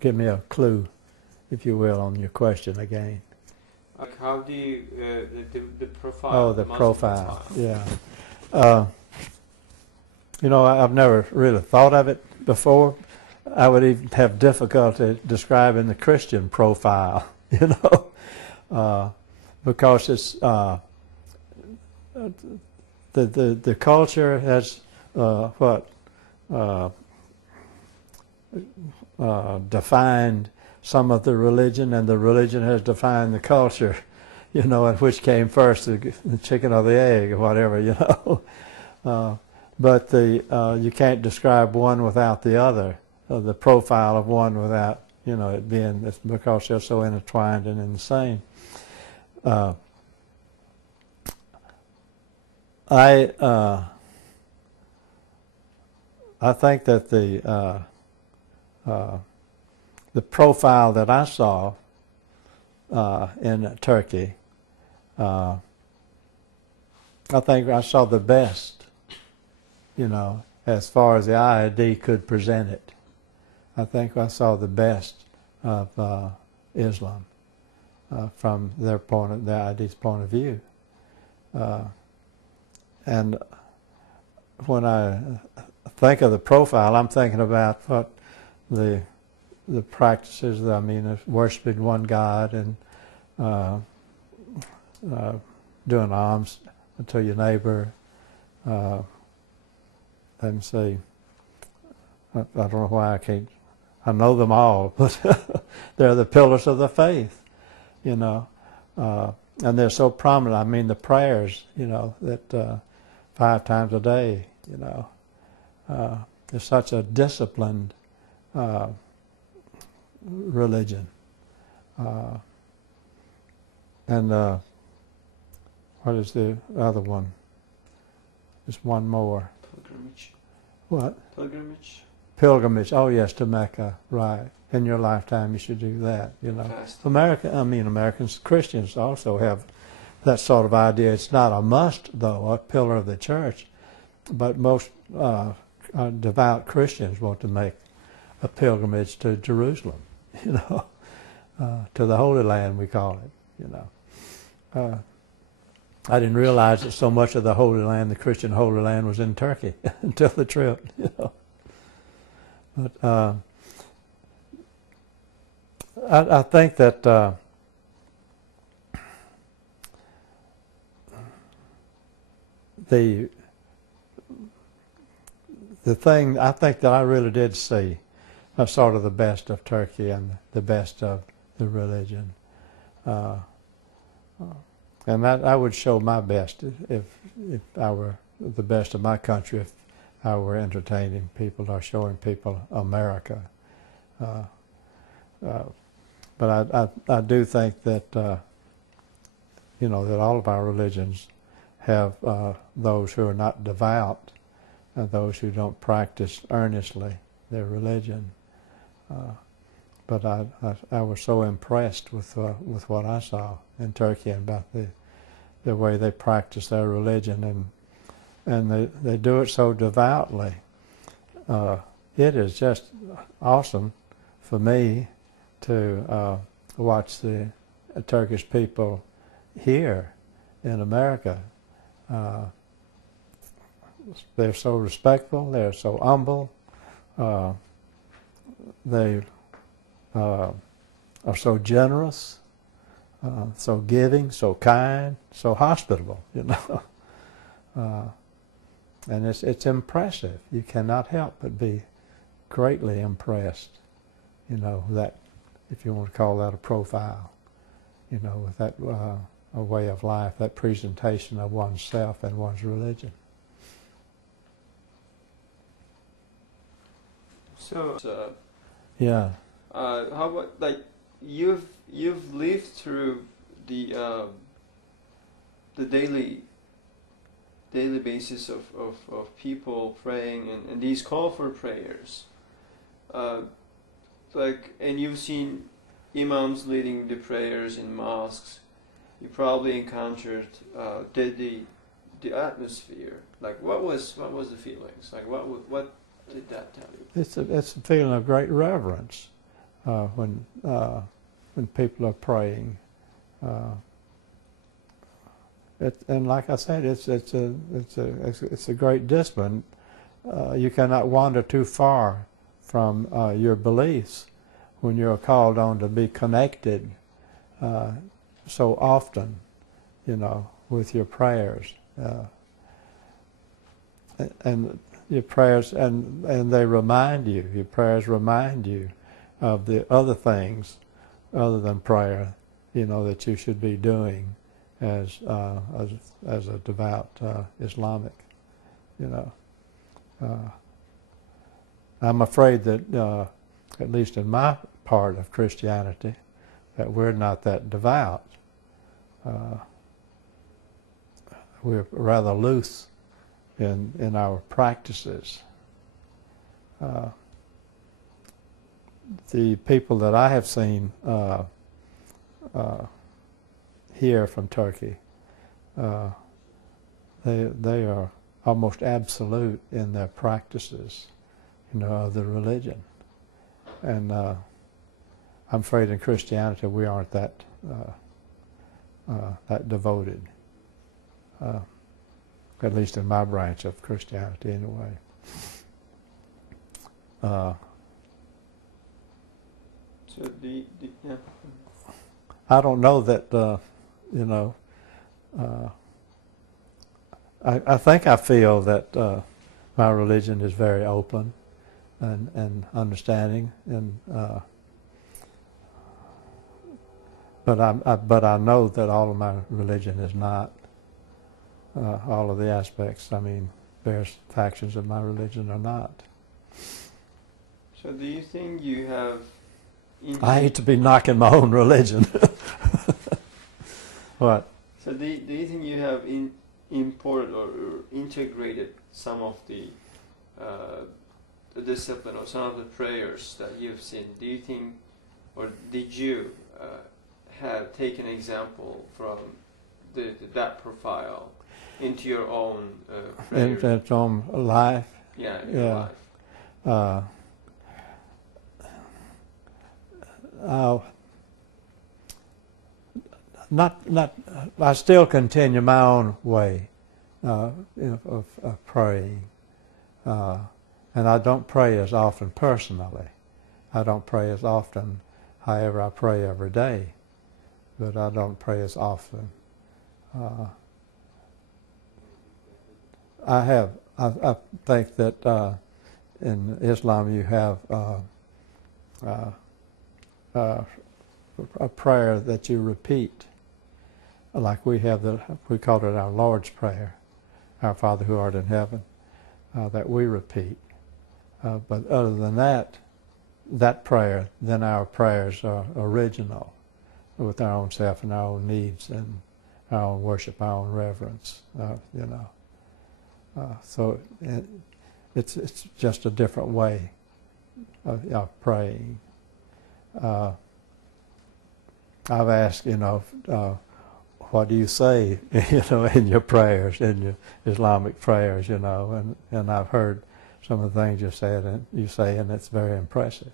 give me a clue, if you will, on your question again. Like how do you the profile? Oh, the Muslim profile. Yeah. I've never really thought of it before. I would even have difficulty describing the Christian profile, because it's the culture has defined some of the religion, and the religion has defined the culture, and which came first, the chicken or the egg or whatever, but you can't describe one without the other, the profile of one without, it being, it's because they're so intertwined and in the same. I think that the profile that I saw in Turkey, I think I saw the best, as far as the IID could present it. I think I saw the best of Islam from the IID's point of view. And when I think of the profile, I'm thinking about what the practices, worshiping one God and doing alms to your neighbor. Let me see. I don't know why I can't. I know them all, but they're the pillars of the faith, and they're so prominent. The prayers, that 5 times a day, there's such a disciplined religion. And what is the other one? Just one more. Pilgrimage. What? Pilgrimage. Pilgrimage. Oh yes, to Mecca. Right. In your lifetime, you should do that. Americans, Christians also have that sort of idea. It's not a must, though, a pillar of the church, but most devout Christians want to make a pilgrimage to Jerusalem, to the Holy Land, we call it, I didn't realize that so much of the Holy Land, the Christian Holy Land, was in Turkey until the trip, But I think that the thing I think that I really did see sort of the best of Turkey and the best of the religion, and that I would show my best if I were the best of my country, if I were entertaining people or showing people America. But I do think that that all of our religions have those who are not devout and those who don't practice earnestly their religion. But I was so impressed with what I saw in Turkey and about the way they practice their religion, and they do it so devoutly. It is just awesome for me to watch the Turkish people here in America. They're so respectful, they're so humble, they are so generous, so giving, so kind, so hospitable, and it's impressive. You cannot help but be greatly impressed, that, if you want to call that a profile, with that a way of life, that presentation of oneself and one's religion. So, yeah. How about you've lived through the daily basis of people praying and these call for prayers, and you've seen imams leading the prayers in mosques. You probably encountered the atmosphere. What was the feelings? did that tell you? It's a feeling of great reverence when people are praying. And like I said, it's a great discipline. You cannot wander too far from your beliefs when you're called on to be connected so often, with your prayers. And your prayers, and they remind you, your prayers remind you of the other things other than prayer, that you should be doing as a devout Islamic, I'm afraid that, at least in my part of Christianity, that we're not that devout. We're rather loose in our practices. The people that I have seen here from Turkey, they are almost absolute in their practices, of the religion. And I'm afraid in Christianity we aren't that devoted. At least in my branch of Christianity, anyway. So yeah. I don't know that, I think I feel that my religion is very open and understanding, and but I know that all of my religion is not. All of the aspects, various factions of my religion are not. So do you think you have... I hate to be knocking my own religion. What? So do you think you have imported or integrated some of the discipline or some of the prayers that you've seen? Do you think, or did you have taken example from that profile into your own prayers? In its own life? Yeah, in your life. I still continue my own way of praying, and I don't pray as often personally. I don't pray as often. However, I pray every day, but I don't pray as often. I think that in Islam you have a prayer that you repeat, like we call it our Lord's Prayer, our Father who art in heaven, that we repeat. But other than that prayer, then our prayers are original, with our own self and our own needs and our own worship, our own reverence, so it's just a different way of praying. I've asked, what do you say, in your prayers, in your Islamic prayers, and I've heard some of the things you say, and it's very impressive,